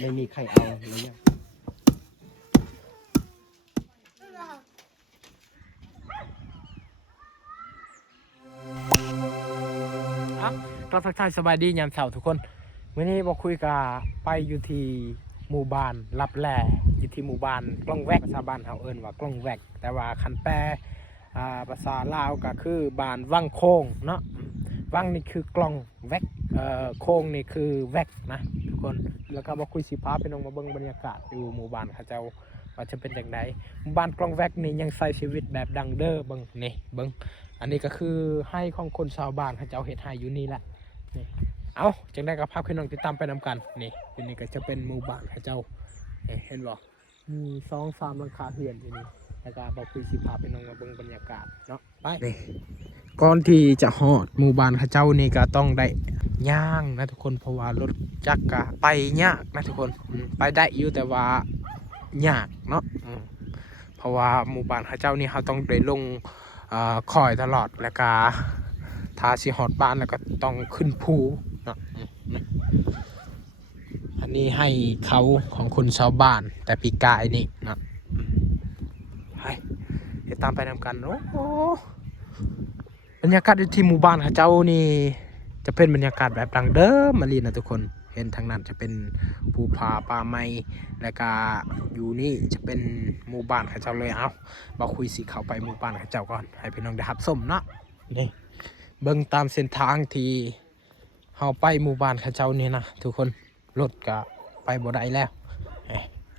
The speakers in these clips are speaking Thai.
ไม่มีใครเอาเลยเนี่ยก็ทักทายสบายดียามเช้าทุกคนวันนี้บอกคุยกับไปอยู่ที่หมู่บ้านลับแลอยู่ที่หมู่บ้านกล้องแวกภาษาบ้านเขาเอิ้นว่ากล้องแวกแต่ว่าคันแปลภาษาลาวก็คือบ้านวังโค้งเนาะวังนี่คือกล้องแวกโค้งนี่คือแวกนะทุกคนแล้วก็บอกคุยสิพาไปลงมาเบิ่งบรรยากาศอยู่หมู่บ้านเขาเจ้าว่าจะเป็นอย่างไรหมู่บ้านกล้องแวกนี่ยังใช้ชีวิตแบบดังเด้อเบิ่งนี่เบิ่งอันนี้ก็คือให้ของคนชาวบ้านเขาเจ้าเฮ็ดให้อยู่นี่แหละนี่เอาจังได้กับภาพพี่น้องติดตามไปนำกันนี่อยู่นี่ก็จะเป็นหมู่บ้านเขาเจ้าเห็นบ่มี2-3หลังคาเรือนอยู่นี่แล้วก็บอกคุยสิพาพี่น้องมาเบิ่งบรรยากาศเนาะไปนี่ก่อนที่จะฮอดหมู่บ้านเขาเจ้านี่ก็ต้องได้ย่างนะทุกคนเพราะว่ารถจักรก็ไปยากนะทุกคนไปได้อยู่แต่ว่ายากเนาะเพราะว่าหมู่บ้านเขาเจ้านี่เขาต้องได้ลงคอยตลอดแล้วก็ทาสิฮอดบ้านแล้วก็ต้องขึ้นภูเนาะอันนี้ให้เขาของคนชาวบ้านแต่ปีกายนี่นะให้ตามไปนำกันโอ้โหบรรยากาศที่หมู่บ้านเขาเจ้านี่จะเป็นบรรยากาศแบบดังเดิมมาลีนะทุกคนเห็นทางนั้นจะเป็นภูผาป่าไม้แล้วก็อยู่นี่จะเป็นหมู่บ้านเขาเจ้าเลยเอามาคุยสิเข้าไปหมู่บ้านเขาเจ้าก่อนให้พี่น้องได้รับชมเนาะนี่เบิ่งตามเส้นทางที่เขาไปหมู่บ้านเขาเจ้านี่นะทุกคนรถก็ไปบ่ได้แล้ว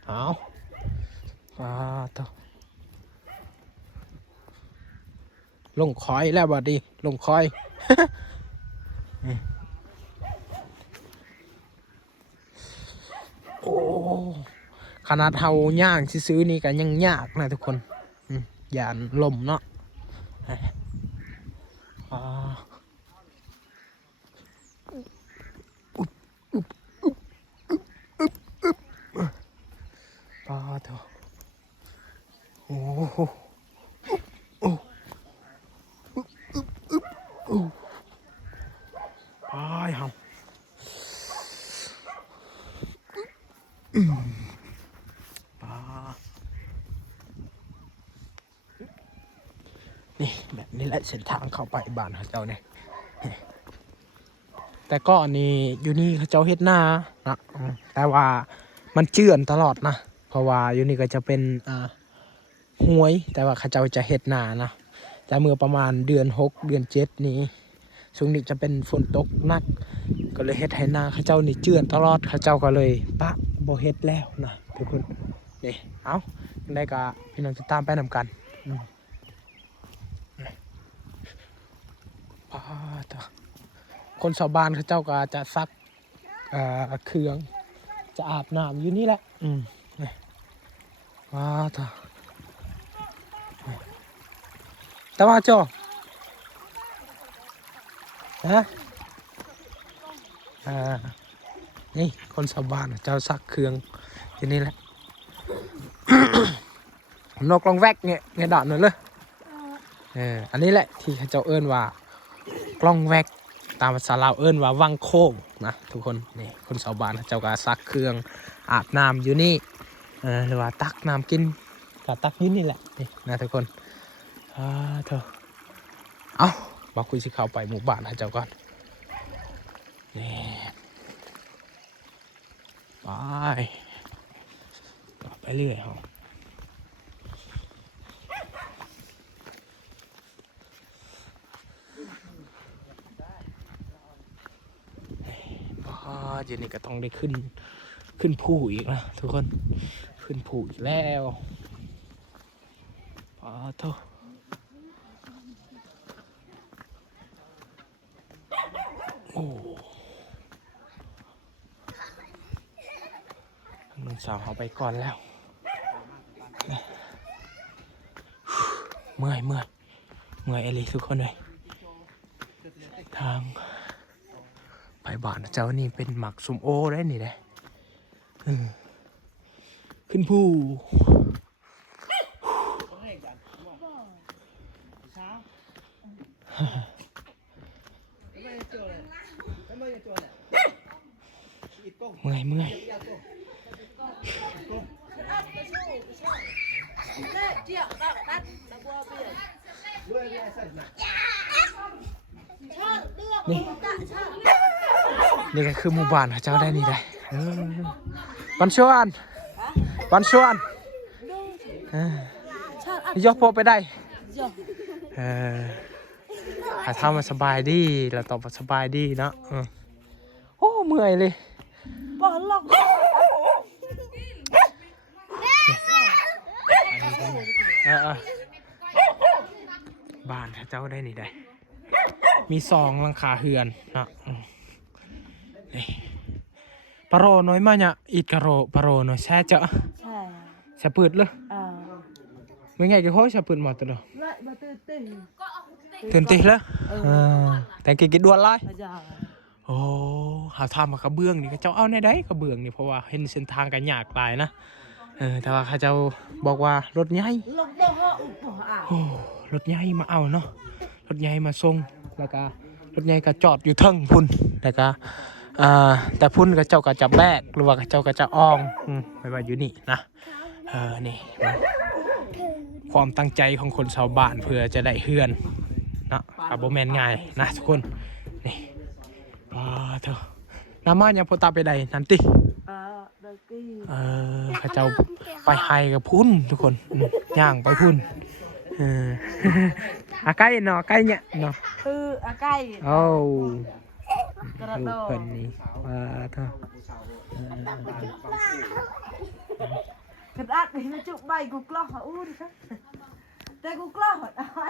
เอาต่อลงคอยแล้วบัดนี้ลงคอย โอ้ขนาดเฮาย่างซื้อนี่ก็ยังยากนะทุกคนอย่านลมเนาะปลาเถอะโอ้โหปลาเฮาปลานี่แบบนี้แหละเส้นทางเข้าไปบ้านเขาเจ้าเนี่ยแต่ก็อันนี้อยู่นี่เขาเจ้าเฮ็ดหน้านะแต่ว่ามันเจือนตลอดนะเพราะว่าอยู่นี่ก็จะเป็นห้วยแต่ว่าเขาเจ้าจะเฮ็ดหน้านะแต่เมื่อประมาณเดือน6เดือน7นี้ช่วงนี้จะเป็นฝนตกหนักก็เลยเฮ็ดให้หน้าเขาเจ้านี่เจือนตลอดเขาเจ้าก็เลยปะบ่เฮ็ดแล้วนะทุกคนนี่เอาได้ก็พี่น้องติดตามไปนำกันคนชาวบ้านเขาเจ้าก็จะซักเครื่องจะอาบน้ำอยู่นี่แหละว้าต่อแต่ว่าจ้อฮะนี่คนชาวบ้านเจ้าซักเครื่องที่นี่แหละ นกลองแวกเนี่ยดอดหน่อยเลยอันนี้แหละที่เขาเจ้าเอิ้นว่ากล้องแวกตามภาษาลาวเอิ้นว่าวังโค้งนะทุกคนนี่คนชาวบ้านเจ้าก็ซักเครื่องอาบน้ำอยู่นี่หรือว่าตักน้ำกินกับตักยืนนี่แหละนี่นะทุกคนเถอะเอามาคุยสิเข้าไปหมู่บ้านเจ้าก่อนนี่ไปเรื่อยเอาเดี๋ยวนี้ก็ต้องได้ขึ้นภูอีกนะทุกคนขึ้นภูอีกแล้วโธ่โอ้น้องสาวเอาไปก่อนแล้วเมื่อยเอลิทุกคนเลยทางไปบ้านเจ้านี่เป็นหมักสุ่มโอได้นี่เลยขึ้นผู้ เมื่อยนี่ก็คือหมู่บ้านเขาเจ้าได้นี่ได้ปันชวนยกพวกไปได้ถ้าทำมาสบายดีแล้วตอบสบายดีเนาะโอ้เมื่อยเลยบ้านเจ้าได้นี่ได้มี2หลังคาเฮือนเนาะนี่ปะโรน้อยมาเนี่ยอีดกะโรปะโรน้อยแช่เจาะแช่ปืดเลยไม่ไงก็เขาแช่ปืดหมดตัวเนาะตื่นตีแล้วแต่กินดวนไล่โอ้หาทำมากระเบื้องนี่เขาเจ้าเอาในได้กระเบื้องนี่เพราะว่าเห็นเส้นทางกันยากหลายนะแต่ว่าเขาเจ้าบอกว่ารถใหญ่รถใหญ่มาเอาเนาะรถใหญ่มาส่งแล้วก็รถใหญ่ก็จอดอยู่เทิงพุ่นแล้วก็แต่พุ่นก็เจ้าก็จะแบกหรือว่าเจ้าก็จะอ้องไม่ว่าอยู่นี่นะนี่ความตั้งใจของคนชาวบ้านเพื่อจะได้เฮือนเนาะกับโบแมนง่ายนะทุกคนนี่เถอะน้ำมันยังพอตาไปได้นั่นติข้าเจ้าไปไฮกับพุ่นทุกคนย่างไปพุ่นอาไก่เนาะไก่เนี่ยเนาะอาไก่โอ้ลูกเพิ่นนี่เถอะกระดาษนี่จุกใบกูกล้ออู้ดิครับแต่กูกล้ออะไร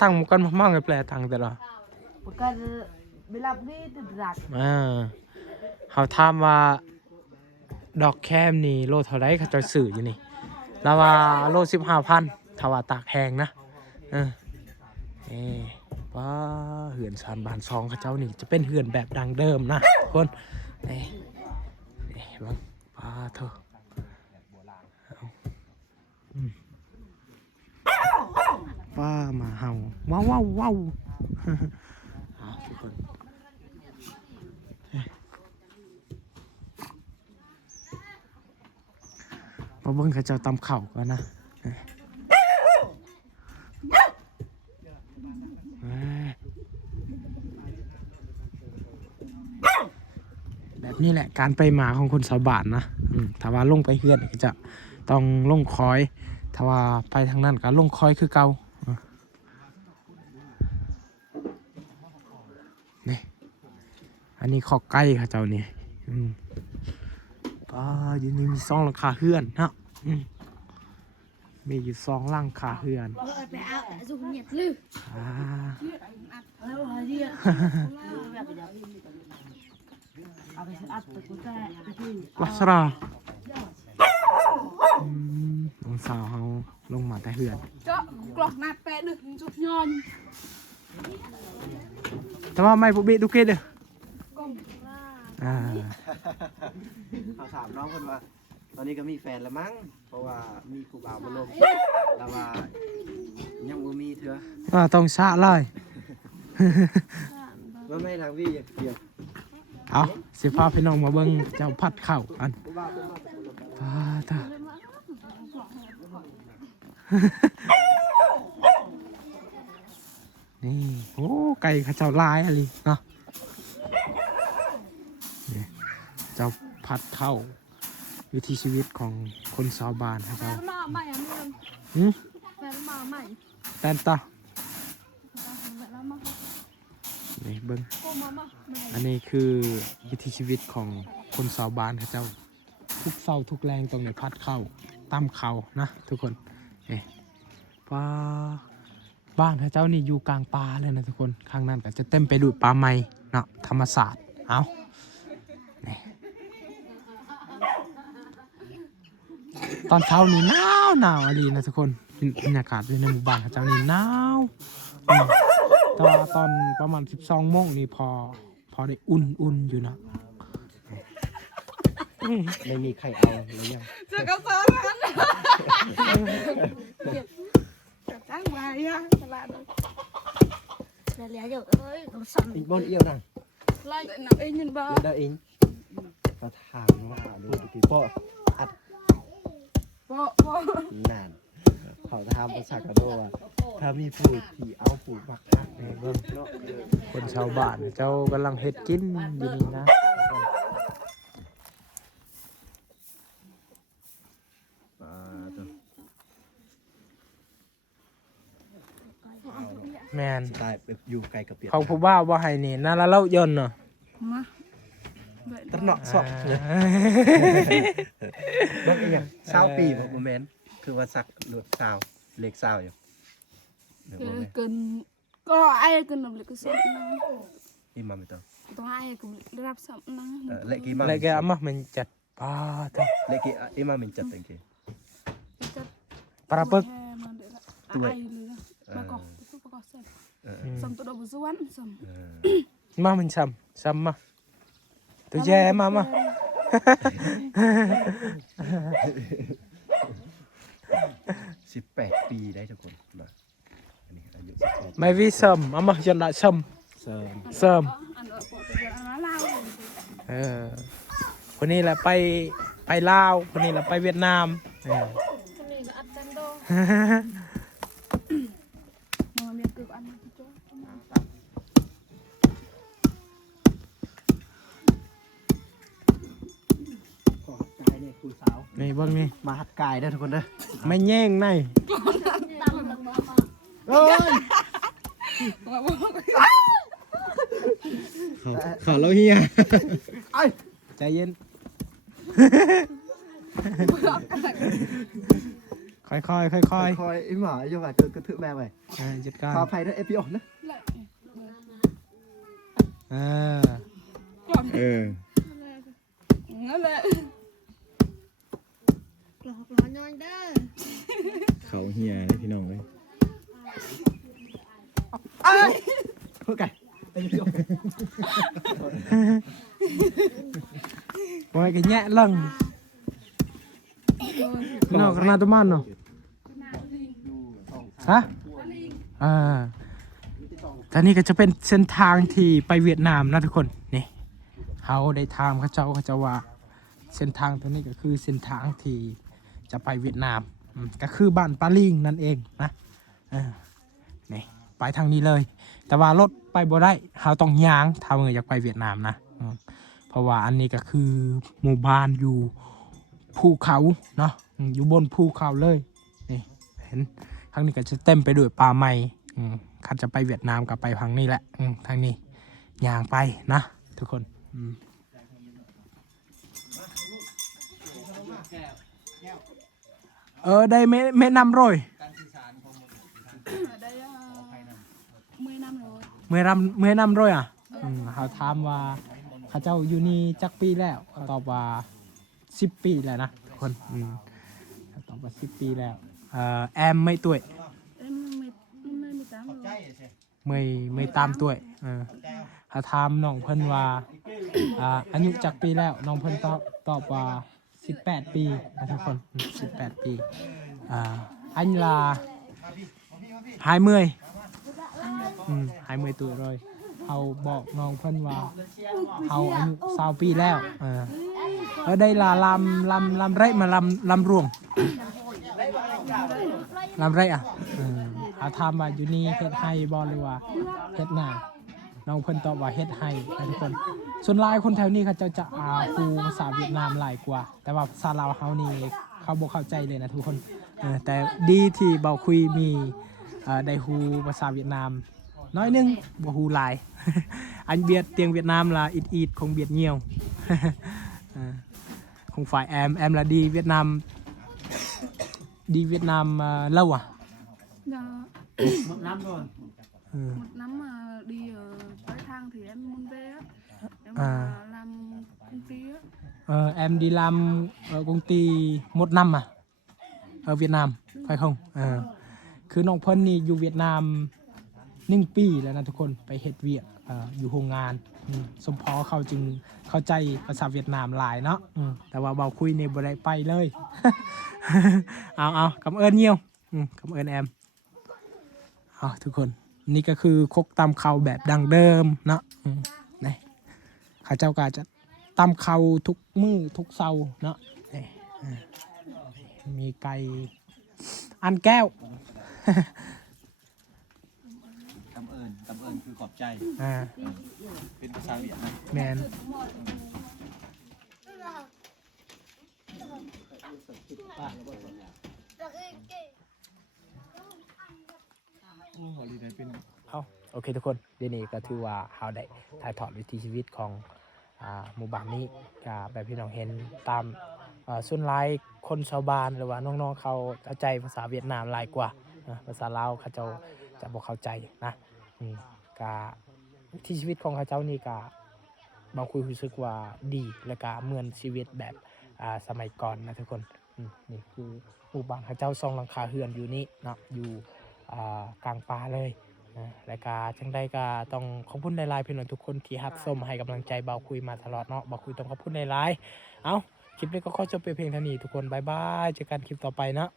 ตั้งมุกันมากเลยแปลตั้งแต่ละมุกันเวลานี้ติดรักเขาถามว่าดอกแคมนี่โลเท่าไรเขาจะสื่ออยู่นี่แล้วว่าโล15,000ถ้าว่าตากแห้งนะป้าเหือนซานบานซองเขาเจ้านี่จะเป็นเหือนแบบดังเดิมนะทุกคนนี่บ้างป้าเถอะป้ามาเห่าว้าวทุกคนมาเบิ่งเขาเจ้าตำเข่ากันนะแบบนี้แหละการไปมาของคนชาวบ้านนะถ้าว่าลงไปเฮือนก็จะต้องลงคอยถ้าว่าไปทางนั้นก็ลงคอยคือเก่านี่อันนี้ขอกไก่ค่ะเจ้านี่อยู่นี่มี2หลังคาเฮือนนะมีอยู่2หลังคาเฮือนไปเอาสุกเนียดลือวัสราน้องสาวเขาลงมาแต่เฮือนก็กรอกหน้าแปะนึกจุดยอนแต่ว่าไม่ปุ๊บบิดูเกตเด้อเขาถามน้องคนว่าตอนนี้ก็มีแฟนแล้วมั้งเพราะว่ามีครูบ่าวมาลงแล้วว่ายังบ่มีเถอะต้องซะเลยว่าไม่ทางวี่เดียวเอาสิพาพี่น้องมาเบิ่งเจ้าพัดข้าวอันตานี่โอ้ไก่ข้าเจ้าลายอะไรเนาะเจ้าพัดเข้าวิถีชีวิตของคนชาวบ้านครับเราแตนตานี่เบิ้งอันนี้คือวิถีชีวิตของคนชาวบ้านครับเจ้าทุกเศร้าทุกแรงตรงไหนพัดเข้าตั้มเขานะทุกคนป่าบ้านครับเจ้านี่อยู่กลางป่าเลยนะทุกคนข้างนั้นก็จะเต็มไปด้วยป่าไม้เนาะธรรมศาสตร์เอาตอนเช้านี่หนาวอะไรนะทุกคนบรรยากาศในหมู่บ้านเจ้านี่หนาวแต่ว่าตอนประมาณ12 โมงนี่พอได้อุ่นอยู่นะไม่มีใครเอาหรือยังจะกระซ้อนกันจ้างมาอ่ะตลาด là được ơi còn sầm อีกบนเอียวนั่ง lại nằm ấy nhìn ba เดี๋ยวเองมาถามว่าดูกี่พ่ออัด บ่บ่ นานเขาทำภาษากระโดว่าถ้ามีผู้ที่เอาผู้มักฮักในเบิ่งเนาะ คนชาวบ้านเจ้ากำลังเฮ็ดกินอยู่นี่นะ ตัว แมน ตายไปอยู่ไกลกับเปียก เขาผู้บ่าวบ่ให้นี่นั่นละเล่ายนต์เนาะ mà vậy ตะเนาะสอกเนี่ยบอกอีหยัง20 ปีบ่แม่นคือว่าสักรถเลข20อยู่เดี๋ยวบ่แม่น cần có ai cần làm cái sập năng อีมาไม่ต้อง ต้องai cũngรับสอบnăng เลขกี่มา แล้วแกเอามามันจัดป้าเถอะ เลขกี่อีมามันจัดจังซี่ ปลาปึก tuổi ai nữa mà có sập เออ sập tụi đầu zuan sập เออ มามันซ้ำมาตัวแย่มา 18 ปีได้ทุกคนมาอันนี้อายุ18 ไม่วิซ้ำเอามาจนละซ้ เซิร์น ำซ้ำ ăn ở bộ tự nó lao คนนี้แหละไปลาวคนนี้แหละไปเวียดนาม cái này là ăn chân đô mà miệng cực ăn cái chỗ ขอหัดกายเนี่ยครูสาว นี่เบิ่งนี่ มาหัดกายได้อทุกคนเด้อ ไม่แย่งใน เอ้ยขอเราเฮียไอ้ ใจเย็น ค่อยๆค่อยๆ คอยไอ้หมาอยู่ว่าเกิดกระทึกแม่ไป จัดการ ขออภัยด้วยเอฟพีโอนะ lại เออ nó lại lọt nhoi đó เขาเฮียนะพี่น้องเลยเพื่อไก่ไอ้พี่โอ โอ้ยcái nhẹ lằng nó cái nào tôi mang nó hả ตอนนี้ก็จะเป็นเส้นทางที่ไปเวียดนามนะทุกคนนี่เขาได้ทางเขาจะว่าเส้นทางตัวนี้ก็คือเส้นทางที่จะไปเวียดนามก็คือบ้านปาลิงนั่นเองนะนี่ไปทางนี้เลย แต่ว่ารถไปบ่ได้เขาต้องย่างถ้าเมื่ออยากไปเวียดนามนะเพราะว่าอันนี้ก็คือหมู่บ้านอยู่ภูเขาเนาะอยู่บนภูเขาเลยนี่เห็นทางนี้ก็จะเต็มไปด้วยป่าไม้คันจะไปเวียดนามก็ไปทางนี้แหละทางนี้ย่างไปนะทุกคนได้ไม่นำโรย ở đây 10 năm rồi เมื่อนำโรยอ่ะเขาถามว่าเขาเจ้าอยู่นี่จักปีแล้วตอบว่า10 ปีแล้วนะทุกคนตอบว่า10 ปีแล้วแอมไม่ตัว em 18 rồi ไม่ตามตัวเขาถามน้องเพิ่นว่าอายุจักปีแล้วน้องเพิ่นตอบว่า18 ปีนะทุกคน18 ปีอันลาหายเมื่อยหายเมื่อยตัวเลยเขาบอกน้องเพิ่นว่าเขาอายุ20 ปีแล้วได้ลาลำไรมาลำรวงลำไรอ่ะเขาถามว่าอยู่นี่เฮ็ดไฮบอลหรือว่าเฮ็ดนาน้องเพิ่นตอบว่าเฮ็ดไฮนะทุกคนส่วนหลายคนแถวนี้เขาจะฮู้ภาษาเวียดนามหลายกว่าแต่ว่าภาษาลาวเฮานี่เขาบ่เข้าใจเลยนะทุกคนแต่ดีที่เบาคุยมีได้ฮู้ภาษาเวียดนามน้อยนึงบ่ฮู้หลาย อันเบียดเตียงเวียดนามlà ít không biết nhiều không phải em là đi Việt Nam lâu à dạ หมดน้ำด้วย một năm mà đi ở tới thang thì em muốn về á em mà làm công ty á em đi làm ở công ty 1 năm à ở Việt Nam phải không คือน้องเพิ่นนี่อยู่เวียดนาม1 ปีแล้วนะทุกคนไปเฮ็ดเวียกอยู่โรงงานสมพอเขาจึงเข้าใจภาษาเวียดนามหลายเนาะแต่ว่าเบาคุยนี่บ่ได้ไปเลย เอากำเอิญเยี่ยวกำเอิญแอมทุกคน นี่ก็คือคกตำข้าวแบบดังเดิมเนาะนี่ข้าเจ้าก็จะตำข้าวทุกมื้อทุกเช้าเนาะนี่มีไก่อันแก้ว กำเอิญคือขอบใจ เป็นภาษาเวียดนาม แมน โอ้โหดีได้เป็น เอาโอเคทุกคนเดี๋ยวนี้ก็ถือว่าเราได้ถ่ายทอดวิถีชีวิตของหมู่บ้านนี้ก็แบบพี่น้องเห็นตามส่วนหลายคนชาวบ้านหรือว่าน้องๆเขาเข้าใจภาษาเวียดนามหลายกว่าภาษาลาวเขาเจ้าจะบอกเข้าใจนะก็วิถีชีวิตของเขาเจ้านี่ก็บางคุยรู้สึกว่าดีและก็เหมือนชีวิตแบบสมัยก่อนนะทุกคนนี่คือหมู่บ้านเขาเจ้าซองหลังคาเฮือนอยู่นี่เนาะอยู่กลางป่าเลยและก็จังใดก็ต้องขอบคุณหลายๆพี่น้องทุกคนที่รับชมให้กำลังใจเบาคุยมาตลอดเนาะเบาคุยต้องขอบคุณหลายๆเอาคลิปนี้ก็ขอจบไปเพียงเท่านี้ทุกคนบ๊ายบายเจอกันคลิปต่อไปเนาะ